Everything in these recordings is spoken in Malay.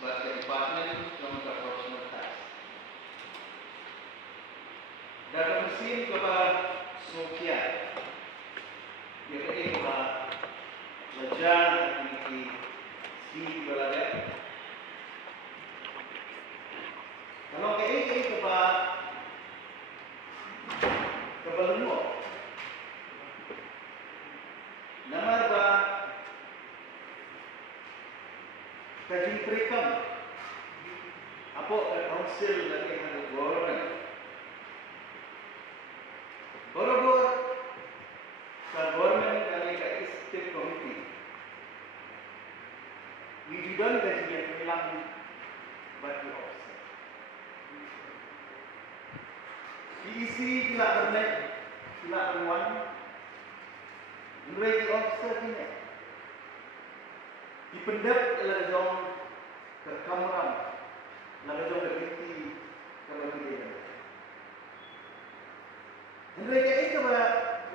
but the department from proportional tax. Dapat mesin kepada Sofia, dia kepada Lajar aktiviti si balada. Kalau kepada kebalungo, nama ba kajing perikam, apa council lagi ada government. Borobudur sa government kami ka state committee. Wijudan gaji yang hilang bagi officer. Diisi sila bernet, sila berwan. Mereka officer ini dipendap dalam jom kekameran, dalam jom berhenti kalau tidak. Mereka itu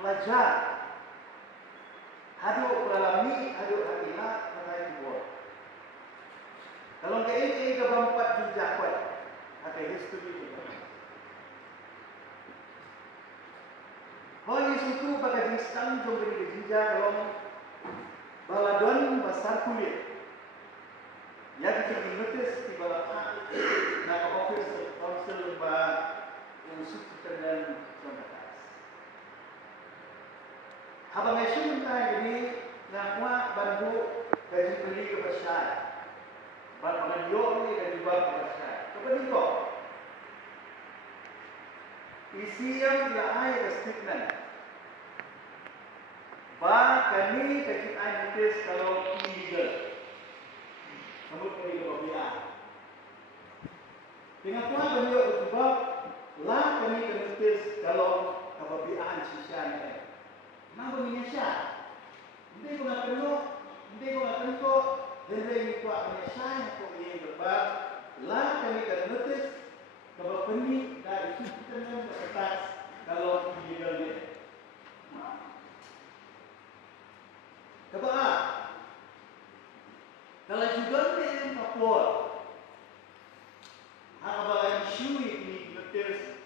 belajar, haduk beralami, haduk hatilah, kata itu. Kalau ke bampat jejak kuat, ada history juga. Hal itu pakai jinstan jom beri jejak dalam baladon besar kulit. Yang kita notice di bawah nama office council unsur dan jambatan. Habang isu tayo ini nakwa bantu gaji beli ke besar. Ban mendio ni gaji bab ke besar. Kepada itu, isi yang dilaai statement. Ba kami gaji ay notice kalau illegal. Namun kami kebabian. Dengan tuan beliau berjubah, lah kami notice kalau kebabian sisiannya. Nama Indonesia, hindi ko natanto, hindi ko Indonesia kung iyan berbab, lah kami kan notice kalau penik dari kita yang berketat kalau illegal ni. Kebab, kalau juga ni yang Papua, apa yang isu ini notice,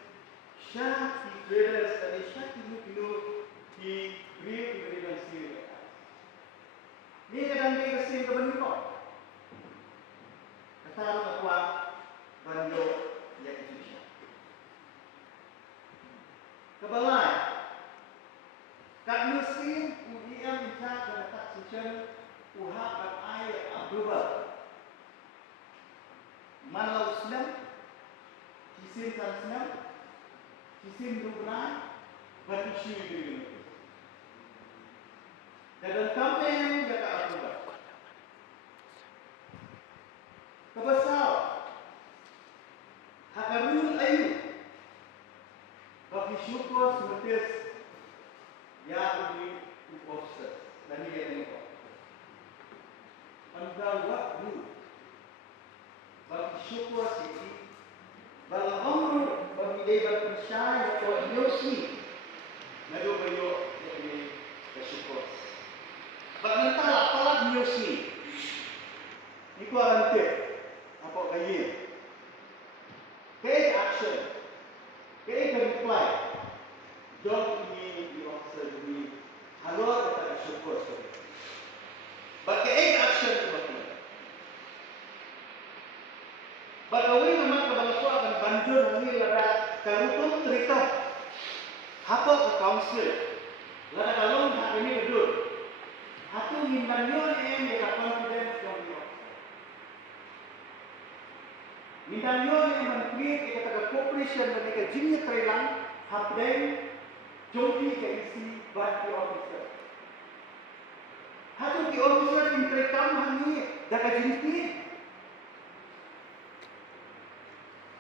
syah di traders dan syah kilo di beri berikan siri. Ini kadang dia kesini ke bentuk. Kata orang tua banjo yang Indonesia. Kebalai, kat musim UIM minta kedatak sejen uhak dan air abdubal. Malau Islam, kisim Islam, kisim Dubran, berisu diri. Dalam kampanye yang tak berubah. Kebesar, hakarul ayu, bagi syukur semetis yang di officer dan dia tengok. Anda waktu bagi syukur sini, balhamur bagi dia percaya atau yosi, lalu beliau jadi bersyukur. Bagaimana tolak nyosi? Iku arantik apa kaya? Take action, take reply. Don't be the officer be halal atau syukur sekali. Bagi action itu betul. Bagaimana nama kebangsaan akan banjur ini lada karutung cerita. Apa ke council? Lada kalung hak ini betul. Aku mindanyo yang mereka confidence from the officer. Mindanyo yang men-create kata cooperation dan mereka jenis terhilang hapden jompi ke isi bagi officer. Hatu di officer yang terekam hangi daga jenis ini.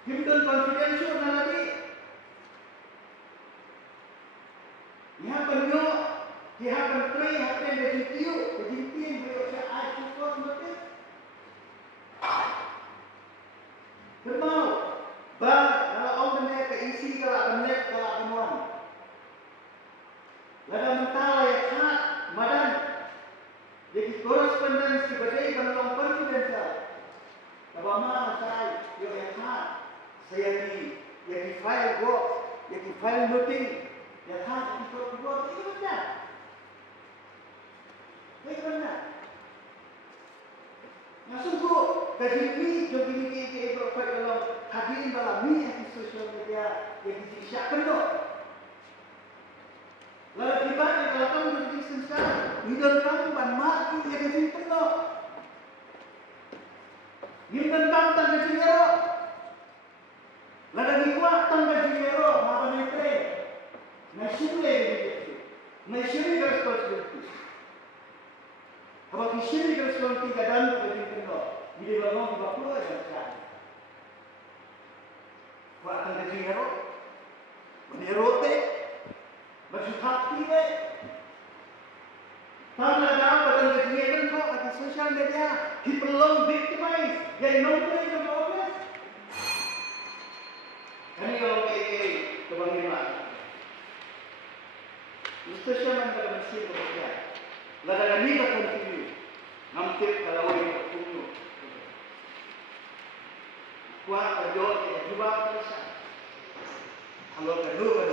Himdan confidential na lagi. Iha penyo dia akan try apa yang dia tiu, kejimpian beliau saya asyik kuat betul. Bermau, bang, kalau orang benar keisi kalau benar kalau benuan. Lada mentala yang hak madan, jadi correspondence ki badai kalau confidential. Abama saya yo eha saya di file go, di file noting, ya ha di go itu benar. Itu benar. Masuk ko kaji ni jo bini ke profile kalau hadirin bala mi di social media yang disiapkan do. Lalu tiba di kalau kamu berdiri sekarang, hidup kamu ban mati yang disimpan do. Hidup kamu tangga jingero. Lalu dikuat tangga jingero, apa nih pre? Nasional itu, nasional responsibility. Kalau nasional responsibility kadang berdiri do, di dalam di bawah ada sekarang. Kuat tangga jingero, menerote. Bersuhati deh. Tanda dalam kegiatan kok di sosial media, people long victimize, jadi nongkrong itu obvious. Kami kalau kayak kebangiman, sosial media masih bekerja. Lalu kami akan continue, nanti kalau ini bertemu, kuat kerja, juga terasa. Kalau kedua